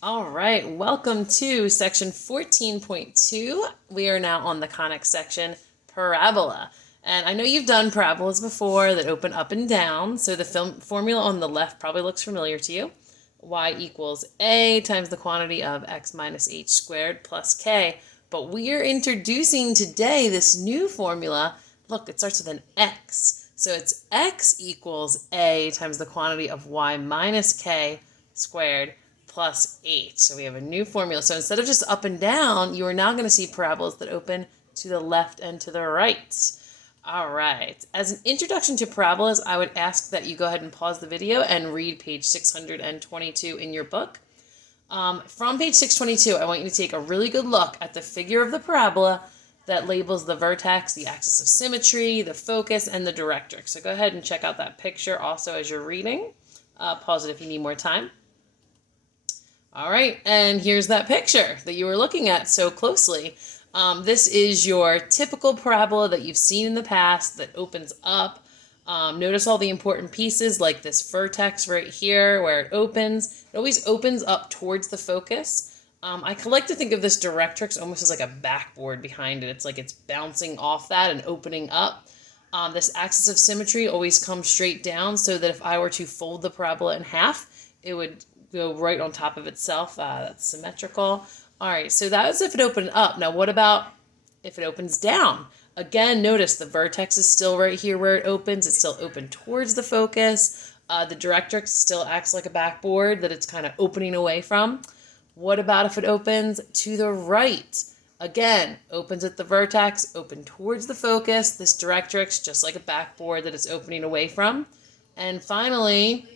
All right, welcome to section 14.2. We are now on the conic section, parabola. And I know you've done parabolas before that open up and down, so the formula on the left probably looks familiar to you. Y equals A times the quantity of x minus h squared plus k. But we are introducing today this new formula. Look, it starts with an x. So it's x equals A times the quantity of y minus k squared plus h. So we have a new formula. So instead of just up and down, you are now going to see parabolas that open to the left and to the right. All right. As an introduction to parabolas, I would ask that you go ahead and pause the video and read page 622 in your book. From page 622, I want you to take a really good look at the figure of the parabola that labels the vertex, the axis of symmetry, the focus, and the directrix. So go ahead and check out that picture also as you're reading. Pause it if you need more time. All right, and here's that picture that you were looking at so closely. This is your typical parabola that you've seen in the past that opens up. Notice all the important pieces like this vertex right here where it opens. It always opens up towards the focus. I like to think of this directrix almost as like a backboard behind it. It's like it's bouncing off that and opening up. This axis of symmetry always comes straight down so that if I were to fold the parabola in half, it would go right on top of itself. That's symmetrical. All right, so that was if it opened up. Now what about if it opens down? Again, notice the vertex is still right here where it opens. It's still open towards the focus. The directrix still acts like a backboard that it's kind of opening away from. What about if it opens to the right? Again, opens at the vertex, open towards the focus. This directrix, just like a backboard that it's opening away from. And finally,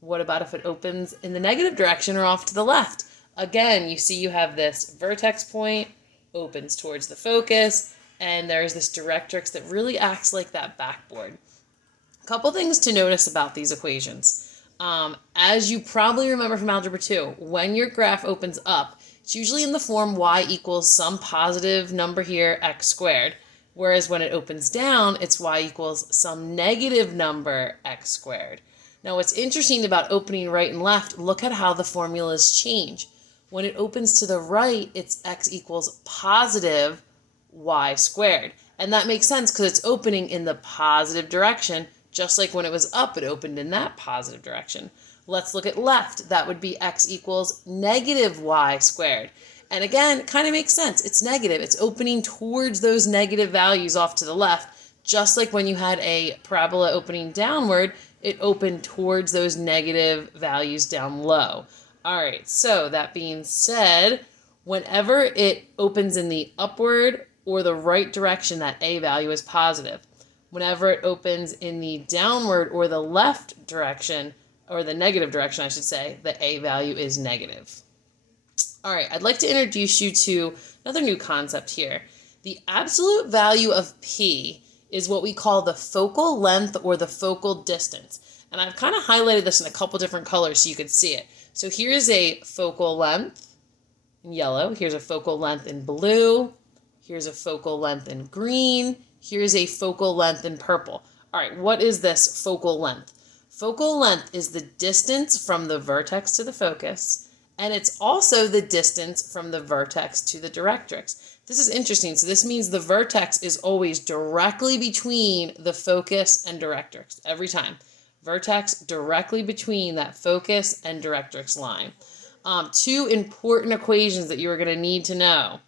what about if it opens in the negative direction or off to the left? Again, you see you have this vertex point, opens towards the focus, and there's this directrix that really acts like that backboard. A couple things to notice about these equations. As you probably remember from Algebra 2, when your graph opens up, it's usually in the form y equals some positive number here, x squared. Whereas when it opens down, it's y equals some negative number, x squared. Now, what's interesting about opening right and left, look at how the formulas change. When it opens to the right, it's x equals positive y squared. And that makes sense because it's opening in the positive direction, just like when it was up, it opened in that positive direction. Let's look at left. That would be x equals negative y squared. And again, it kind of makes sense. It's negative. It's opening towards those negative values off to the left, just like when you had a parabola opening downward, it opened towards those negative values down low. All right, so that being said, whenever it opens in the upward or the right direction, that A value is positive. Whenever it opens in the downward or the left direction, or the negative direction, I should say, the A value is negative. All right, I'd like to introduce you to another new concept here. The absolute value of P is what we call the focal length or the focal distance. And I've kind of highlighted this in a couple different colors so you could see it. So here's a focal length in yellow. Here's a focal length in blue. Here's a focal length in green. Here's a focal length in purple. All right, what is this focal length? Focal length is the distance from the vertex to the focus, and it's also the distance from the vertex to the directrix. This is interesting. So this means the vertex is always directly between the focus and directrix every time. Vertex directly between that focus and directrix line. Two important equations that you're going to need to know.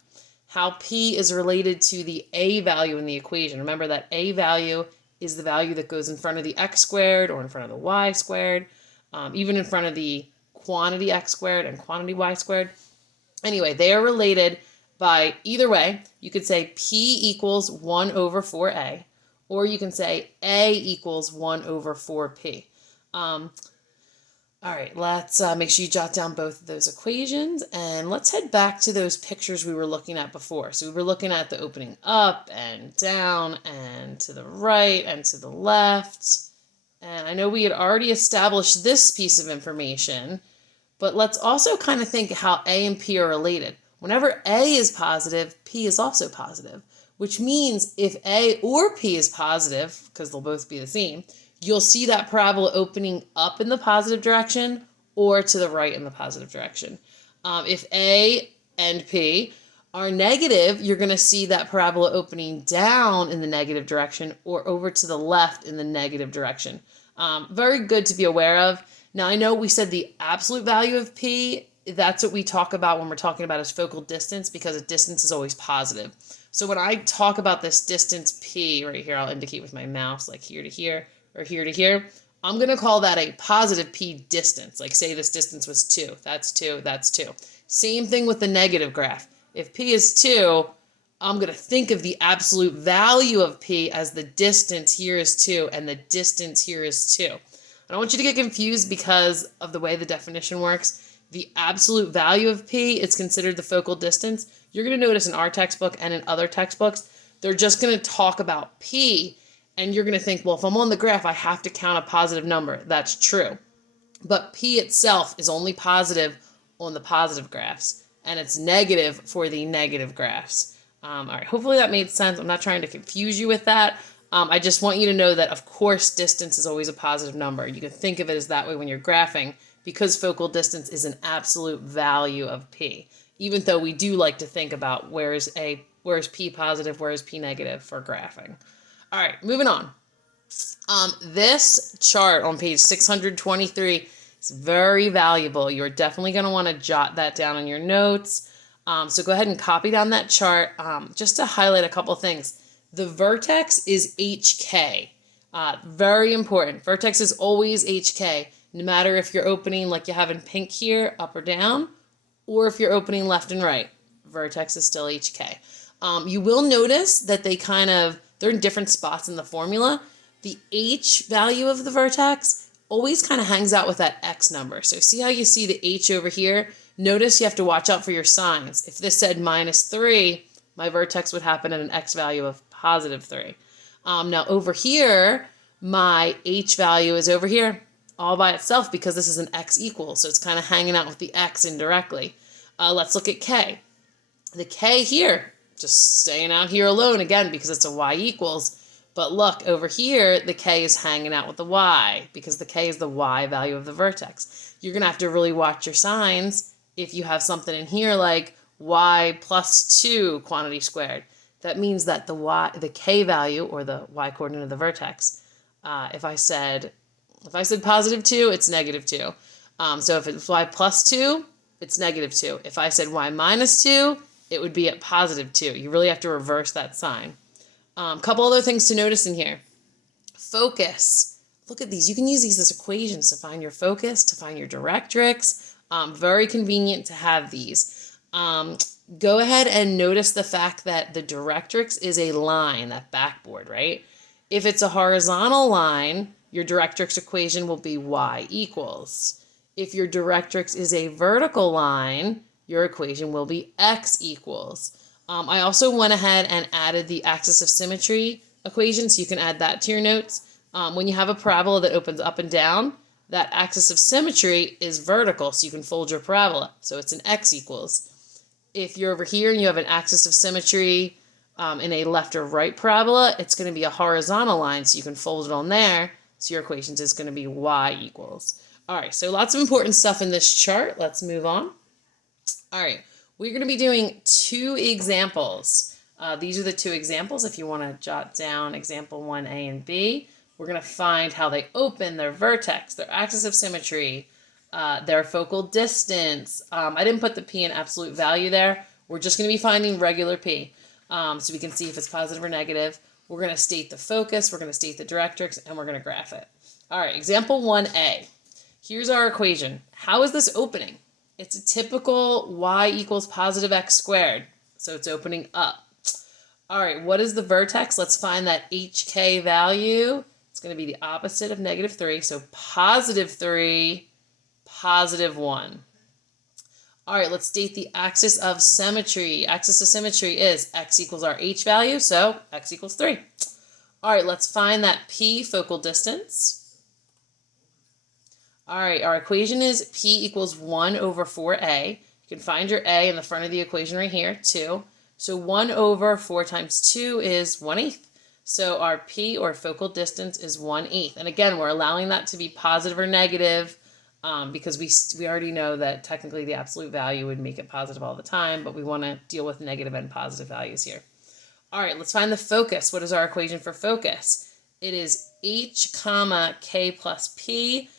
How P is related to the A value in the equation. Remember that A value is the value that goes in front of the x squared or in front of the y squared, even in front of the quantity x squared and quantity y squared. Anyway, they are related by either way. You could say P equals 1 over 4A, or you can say A equals 1 over 4P. All right, let's make sure you jot down both of those equations, and let's head back to those pictures we were looking at before. So we were looking at the opening up and down and to the right and to the left. And I know we had already established this piece of information, but let's also kind of think how A and P are related. Whenever A is positive, P is also positive, which means if A or P is positive, because they'll both be the same, you'll see that parabola opening up in the positive direction or to the right in the positive direction. If A and P are negative, you're going to see that parabola opening down in the negative direction or over to the left in the negative direction. Very good to be aware of. Now, I know we said the absolute value of P, that's what we talk about when we're talking about as focal distance, because a distance is always positive. So when I talk about this distance P right here, I'll indicate with my mouse like here to here or here to here. I'm going to call that a positive P distance. Like say this distance was 2. That's 2. That's 2. Same thing with the negative graph. If P is 2, I'm going to think of the absolute value of P as the distance here is 2 and the distance here is 2. I don't want you to get confused because of the way the definition works. The absolute value of P is considered the focal distance. You're going to notice in our textbook and in other textbooks, they're just going to talk about P, and you're going to think, well, if I'm on the graph, I have to count a positive number. That's true. But P itself is only positive on the positive graphs, and it's negative for the negative graphs. All right, hopefully that made sense. I'm not trying to confuse you with that. I just want you to know that, of course, distance is always a positive number. You can think of it as that way when you're graphing, because focal distance is an absolute value of P, even though we do like to think about where is P positive, where is P negative for graphing. All right, moving on. This chart on page 623 is very valuable. You're definitely going to want to jot that down in your notes. So go ahead and copy down that chart. Just to highlight a couple things. The vertex is HK. Very important. Vertex is always HK, no matter if you're opening like you have in pink here, up or down, or if you're opening left and right. Vertex is still HK. You will notice that they're in different spots in the formula. The H value of the vertex always kind of hangs out with that X number. So see how you see the H over here? Notice you have to watch out for your signs. If this said -3, my vertex would happen at an X value of +3. Now over here, my H value is over here all by itself because this is an X equal. So it's kind of hanging out with the X indirectly. Let's look at K. The K here, just staying out here alone again because it's a Y equals. But look, over here, the K is hanging out with the Y because the K is the Y value of the vertex. You're going to have to really watch your signs if you have something in here like Y plus 2 quantity squared. That means that the K value, or the Y coordinate of the vertex, if I said +2, it's -2. So if it's Y plus 2, it's -2. If I said Y minus 2, it would be at +2. You really have to reverse that sign. Couple other things to notice in here. Focus. Look at these. You can use these as equations to find your focus, to find your directrix. Very convenient to have these. Go ahead and notice the fact that the directrix is a line, that backboard, right? If it's a horizontal line, your directrix equation will be Y equals. If your directrix is a vertical line, your equation will be X equals. I also went ahead and added the axis of symmetry equation, so you can add that to your notes. When you have a parabola that opens up and down, that axis of symmetry is vertical, so you can fold your parabola. So it's an X equals. If you're over here and you have an axis of symmetry in a left or right parabola, it's going to be a horizontal line, so you can fold it on there. So your equations is going to be Y equals. All right, so lots of important stuff in this chart. Let's move on. All right. We're going to be doing 2 examples. These are the 2 examples. If you want to jot down example 1A and B, we're going to find how they open their vertex, their axis of symmetry, their focal distance. I didn't put the P in absolute value there. We're just going to be finding regular P. So we can see if it's positive or negative. We're going to state the focus, we're going to state the directrix, and we're going to graph it. All right, example 1A. Here's our equation. How is this opening? It's a typical Y equals +X squared. So it's opening up. All right, what is the vertex? Let's find that HK value. It's going to be the opposite of -3. So +3, +1. All right, let's state the axis of symmetry. Axis of symmetry is X equals our H value, so X equals 3. All right, let's find that P focal distance. All right, our equation is P equals 1 over 4A. You can find your A in the front of the equation right here, 2. So 1 over 4 times 2 is 1/8. So our P, or focal distance, is 1/8. And again, we're allowing that to be positive or negative. because we already know that technically the absolute value would make it positive all the time, but we want to deal with negative and positive values here. All right, let's find the focus. What is our equation for focus? It is h comma k plus p,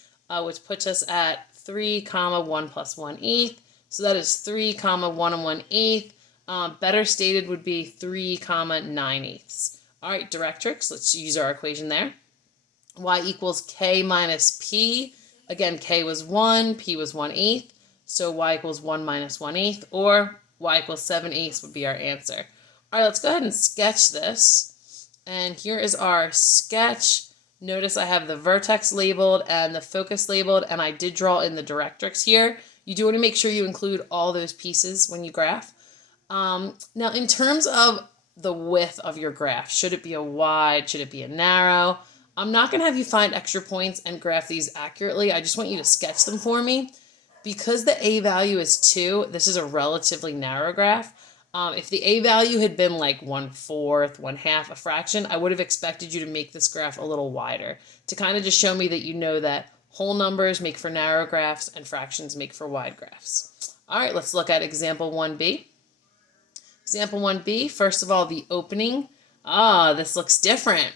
which puts us at 3 comma 1 plus 1/8. So that is 3 comma 1 and 1/8. Better stated would be 3 comma 9/8. All right, directrix, let's use our equation there. Y equals k minus p. Again, k was 1, p was 1/8. So y equals 1 minus 1/8, or y equals 7/8 would be our answer. All right, let's go ahead and sketch this. And here is our sketch. Notice I have the vertex labeled and the focus labeled, and I did draw in the directrix here. You do want to make sure you include all those pieces when you graph. Now, in terms of the width of your graph, should it be a wide, should it be a narrow? I'm not going to have you find extra points and graph these accurately. I just want you to sketch them for me. Because the A value is 2, this is a relatively narrow graph. If the A value had been like 1/4, 1/2, a fraction, I would have expected you to make this graph a little wider to kind of just show me that you know that whole numbers make for narrow graphs and fractions make for wide graphs. All right, let's look at example 1b. Example 1b, first of all, the opening. This looks different.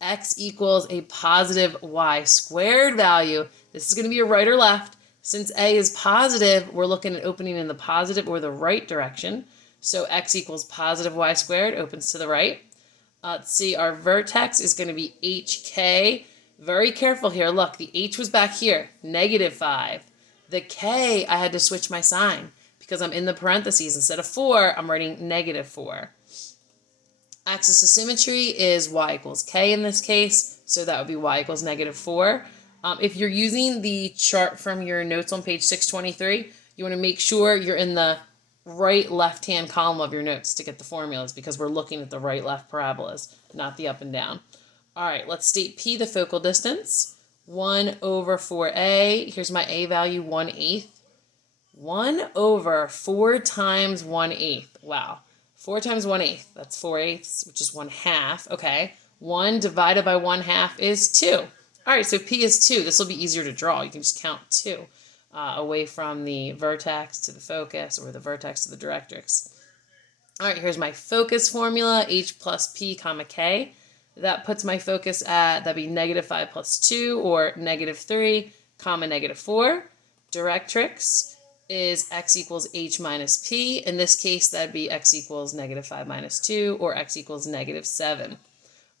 X equals a positive y squared value. This is going to be a right or left. Since A is positive, we're looking at opening in the positive or the right direction. So x equals positive y squared, opens to the right. Let's see, our vertex is going to be hk. Very careful here. Look, the h was back here, -5. The k, I had to switch my sign because I'm in the parentheses. Instead of 4, I'm writing -4. Axis of symmetry is y equals k in this case, so that would be y equals -4. If you're using the chart from your notes on page 623, you want to make sure you're in the right left-hand column of your notes to get the formulas because we're looking at the right-left parabolas, not the up and down. All right, let's state P, the focal distance. 1/4a. Here's my A value, 1/8. 1/4 times 1/8. Wow. 4 times 1/8. That's 4/8, which is 1/2. Okay. 1 divided by 1/2 is 2. All right, so P is 2. This will be easier to draw. You can just count 2 away from the vertex to the focus or the vertex to the directrix. All right, here's my focus formula, H plus P comma K. That puts my focus at, that'd be -5 plus 2 or -3 comma -4. Directrix is x equals h minus p. In this case, that'd be x equals -5 minus 2 or x equals -7.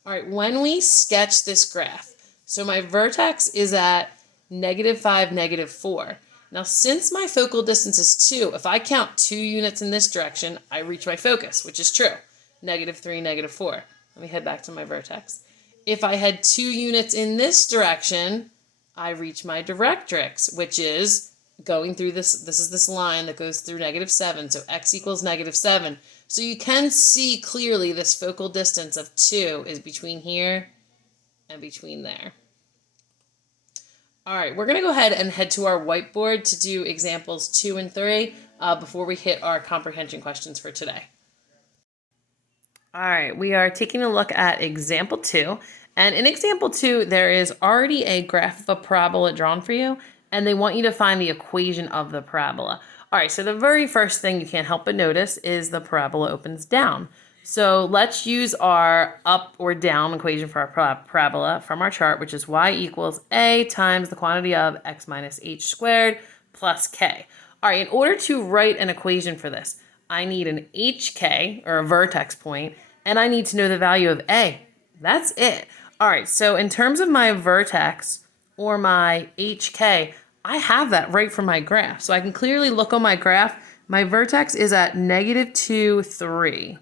All right, when we sketch this graph, so my vertex is at -5, -4. Now, since my focal distance is 2, if I count 2 units in this direction, I reach my focus, which is true. -3, -4. Let me head back to my vertex. If I had 2 units in this direction, I reach my directrix, which is going through this. This is this line that goes through -7, so x equals -7. So you can see clearly this focal distance of 2 is between here and between there. All right, we're going to go ahead and head to our whiteboard to do examples 2 and 3 before we hit our comprehension questions for today. All right, we are taking a look at example 2. And in example 2, there is already a graph of a parabola drawn for you, and they want you to find the equation of the parabola. All right, so the very first thing you can't help but notice is the parabola opens down. So let's use our up or down equation for our parabola from our chart, which is y equals a times the quantity of x minus h squared plus k. All right, in order to write an equation for this, I need an hk, or a vertex point, and I need to know the value of a. That's it. All right, so in terms of my vertex or my hk, I have that right from my graph. So I can clearly look on my graph. My vertex is at -2, 3.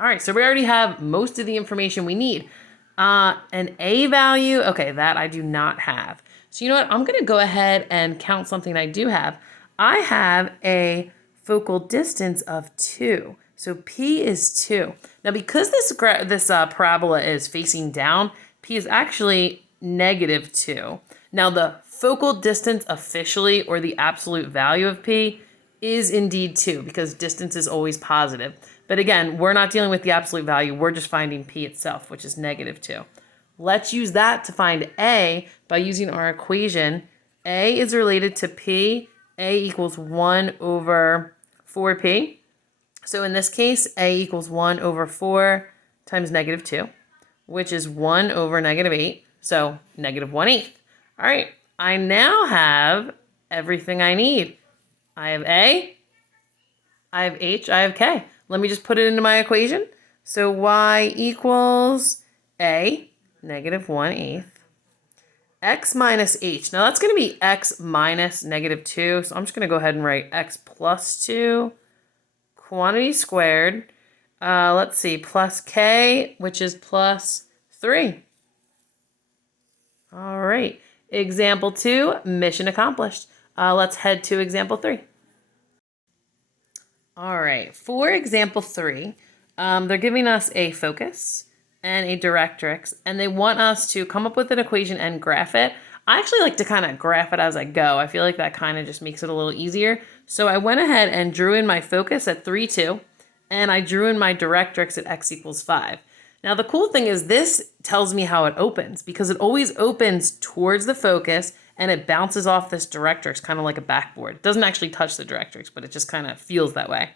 All right, so we already have most of the information we need. An A value, okay, that I do not have. So you know what? I'm going to go ahead and count something I do have. I have a focal distance of 2. So P is 2. Now, because this parabola is facing down, P is actually -2. Now, the focal distance officially, or the absolute value of P, is indeed 2, because distance is always positive. But again, we're not dealing with the absolute value. We're just finding P itself, which is -2. Let's use that to find A by using our equation. A is related to P. A equals 1 over 4P. So in this case, A equals 1 over 4 times negative 2, which is 1 over negative 8. So negative 1/8. All right, I now have everything I need. I have A, I have H, I have K. Let me just put it into my equation. So Y equals A, negative 1/8, X minus H. Now that's going to be X minus negative 2. So I'm just going to go ahead and write X plus 2, quantity squared. Let's see, plus K, which is plus 3. All right. Example 2, mission accomplished. Let's head to example 3. All right. For example 3, they're giving us a focus and a directrix, and they want us to come up with an equation and graph it. I actually like to kind of graph it as I go. I feel like that kind of just makes it a little easier. So I went ahead and drew in my focus at 3, 2, and I drew in my directrix at x equals 5. Now the cool thing is this tells me how it opens, because it always opens towards the focus and it bounces off this directrix kind of like a backboard. It doesn't actually touch the directrix, but it just kind of feels that way.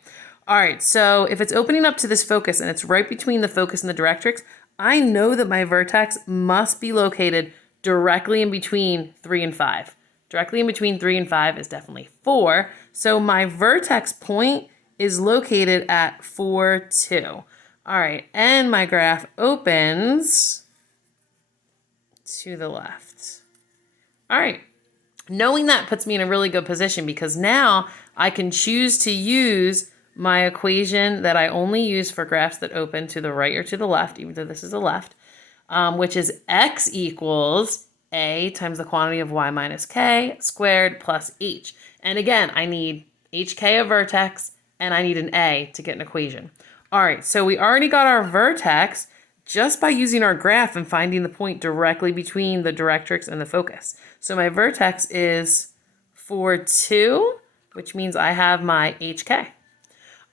All right, so if it's opening up to this focus and it's right between the focus and the directrix, I know that my vertex must be located directly in between 3 and 5. Directly in between 3 and 5 is definitely 4. So my vertex point is located at 4, 2. All right, and my graph opens to the left. All right, knowing that puts me in a really good position, because now I can choose to use my equation that I only use for graphs that open to the right or to the left, even though this is the left, which is x equals a times the quantity of y minus k squared plus h. And again, I need hk, a vertex, and I need an a to get an equation. All right, so we already got our vertex just by using our graph and finding the point directly between the directrix and the focus. So my vertex is 4, 2, which means I have my hk.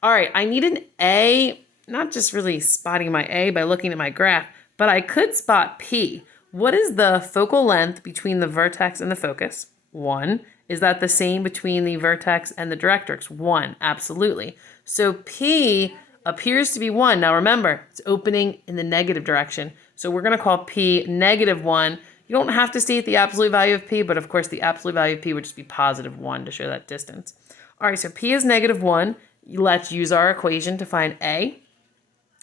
All right, I need an A, not just really spotting my A by looking at my graph, but I could spot P. What is the focal length between the vertex and the focus? 1. Is that the same between the vertex and the directrix? 1, absolutely. So P appears to be 1. Now remember, it's opening in the negative direction. So we're going to call P negative 1. You don't have to state the absolute value of P, but of course the absolute value of P would just be positive 1 to show that distance. All right, so P is negative 1. Let's use our equation to find A.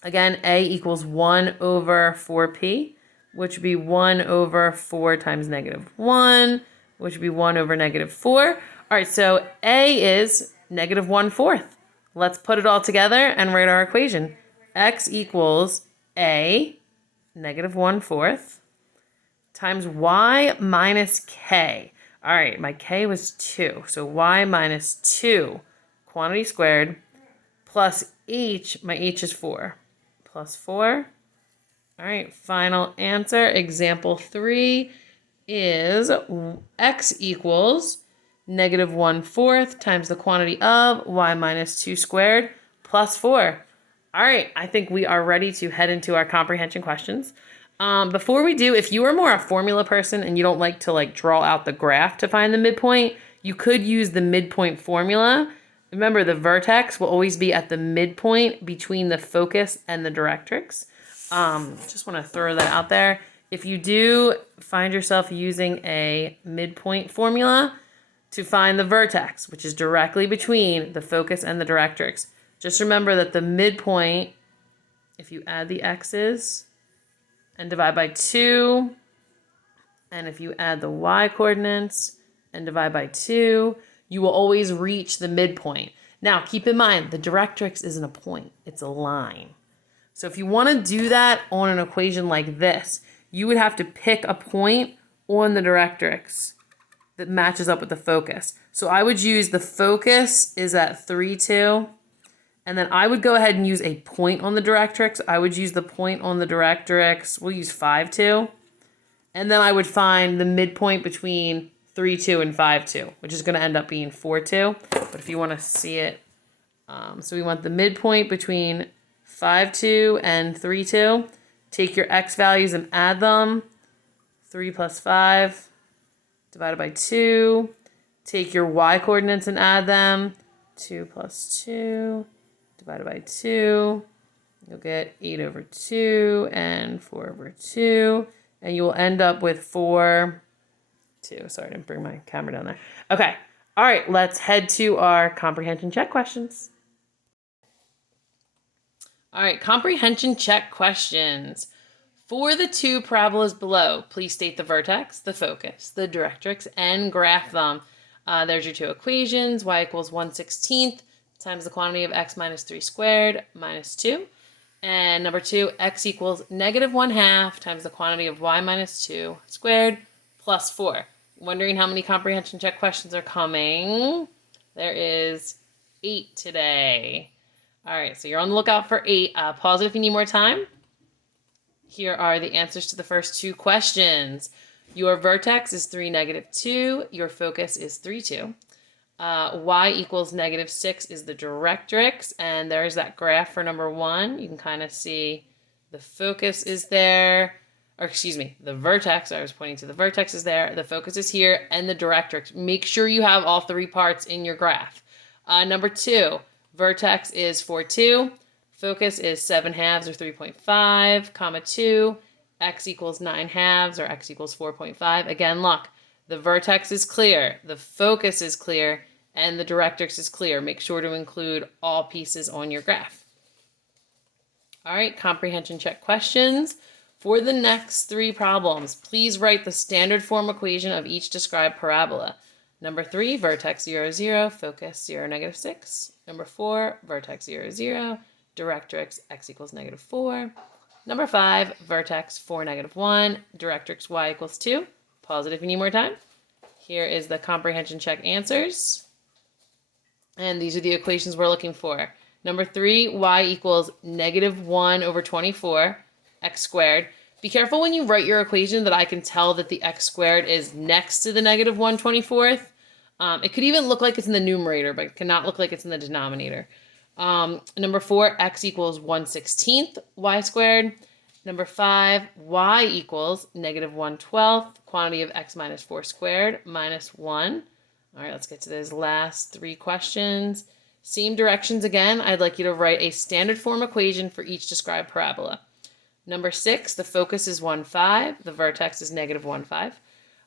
Again, A equals 1 over 4P, which would be 1 over 4 times negative 1, which would be 1 over negative 4. All right, so A is negative 1/4. Let's put it all together and write our equation. X equals A, negative 1/4, times Y minus K. All right, my K was 2, so Y minus 2, quantity squared, plus H, my H is 4, plus 4. All right, final answer, example 3 is X equals negative 1/4 times the quantity of Y minus 2 squared plus 4. All right, I think we are ready to head into our comprehension questions. Before we do, if you are more a formula person and you don't like to draw out the graph to find the midpoint, you could use the midpoint formula. Remember, the vertex will always be at the midpoint between the focus and the directrix. Just want to throw that out there. If you do find yourself using a midpoint formula to find the vertex, which is directly between the focus and the directrix, just remember that the midpoint, if you add the x's and divide by 2, and if you add the y coordinates and divide by 2, you will always reach the midpoint. Now, keep in mind, the directrix isn't a point, it's a line. So if you want to do that on an equation like this, you would have to pick a point on the directrix that matches up with the focus. So I would use the focus is at 3, 2, and then I would go ahead and use a point on the directrix. I would use the point on the directrix, we'll use 5, 2, and then I would find the midpoint between 3, 2 and 5, 2, which is going to end up being 4, 2. But if you want to see it, so we want the midpoint between 5, 2 and 3, 2. Take your x values and add them. 3 plus 5 divided by 2. Take your y coordinates and add them. 2 plus 2 divided by 2. You'll get 8 over 2 and 4 over 2. And you will end up with 4, 2. Sorry, I didn't bring my camera down there. Okay. All right, let's head to our comprehension check questions. All right, comprehension check questions. For the two parabolas below, please state the vertex, the focus, the directrix, and graph them. There's your two equations. Y equals 1/16 times the quantity of x minus 3 squared minus 2. And number 2, x equals -1/2 times the quantity of y minus 2 squared plus 4. Wondering how many comprehension check questions are coming? There is 8 today. All right, so you're on the lookout for 8. Pause it if you need more time. Here are the answers to the first 2 questions. Your vertex is 3, -2. Your focus is 3, 2. Y equals -6 is the directrix, and there's that graph for number 1. You can kind of see the focus is there, or excuse me, the vertex, I was pointing to the vertex is there, the focus is here, and the directrix. Make sure you have all 3 parts in your graph. Number 2, vertex is 4, 2. Focus is 7/2 or 3.5, comma 2. X equals 9/2 or x equals 4.5. Again, look, the vertex is clear, the focus is clear, and the directrix is clear. Make sure to include all pieces on your graph. All right, comprehension check questions. For the next 3 problems, please write the standard form equation of each described parabola. Number 3, vertex 0, 0, focus 0, -6. Number 4, vertex 0, 0, directrix x equals -4. Number 5, vertex 4, -1, directrix y equals 2. Pause it if you need more time. Here is the comprehension check answers. And these are the equations we're looking for. Number 3, y equals -1 over 24, x squared. Be careful when you write your equation that I can tell that the x squared is next to the -1 24th. It could even look like it's in the numerator, but it cannot look like it's in the denominator. Number 4, x equals 1/16 y squared. Number 5, y equals -1/12, quantity of x minus 4 squared minus 1. All right, let's get to those last 3 questions. Same directions again. I'd like you to write a standard form equation for each described parabola. Number 6, the focus is 1, 5. The vertex is -1, 5.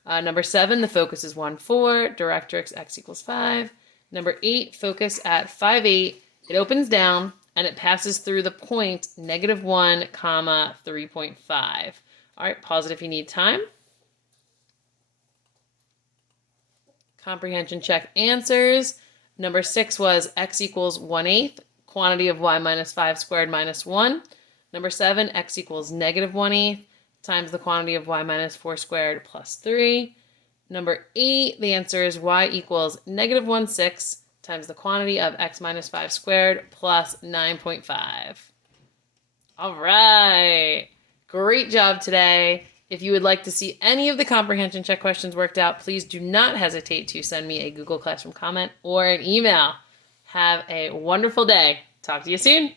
Number 7, the focus is 1, 4. Directrix x equals 5. Number 8, focus at 5, 8. It opens down and it passes through the point -1, 3.5. All right, pause it if you need time. Comprehension check answers. Number 6 was x equals 1/8, quantity of y minus 5 squared minus 1. Number 7, x equals -1/8 times the quantity of y minus 4 squared plus 3. Number 8, the answer is y equals -1/6 times the quantity of x minus 5 squared plus 9.5. All right. Great job today. If you would like to see any of the comprehension check questions worked out, please do not hesitate to send me a Google Classroom comment or an email. Have a wonderful day. Talk to you soon.